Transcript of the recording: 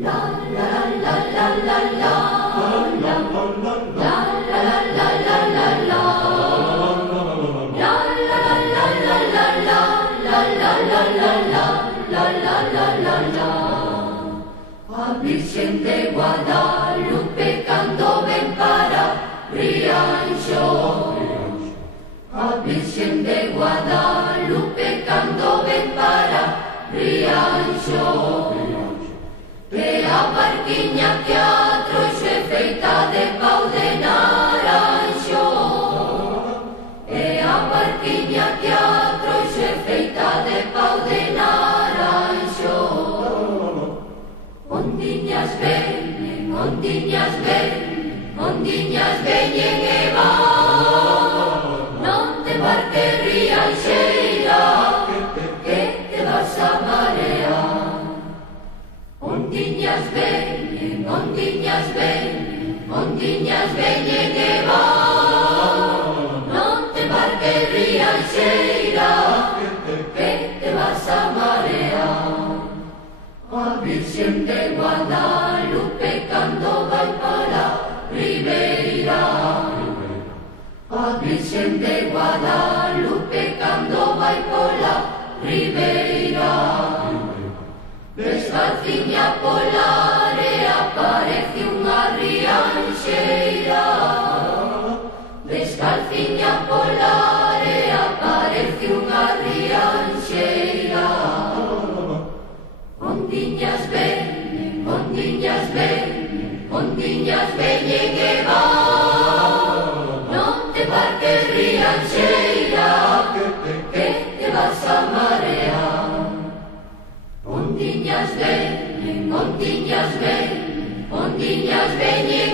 A Virgen de Guadalupe cando ven para Rianxo. A Virgen de Guadalupe cando ven para Rianxo. E a barquiña que a trouxe feita de pau de naranxo. E a barquiña que a trouxe feita de pau de naranxo. Ondiñas veñen, ondiñas veñen, ondiñas veñen e van. Non te embarques rianxeira, que te vas a marear. Ondiñas veñen, ondiñas veñen, ondiñas veñen e van. Non te embarques rianxeira, que te vas a marear. A Virgen de Guadalupe cando vai para Ribeira. A Virgen de Guadalupe cando vai pola Ribeira. Descalciña pola area parece unha rianxeira. Descalciña pola area parece unha rianxeira. Ondiñas veñen, ondiñas veñen, ondiñas veñen e van. Non te embarques rianxeira, que te vas a marear. Ondiñas veñen, ondiñas veñen, ondiñas veñen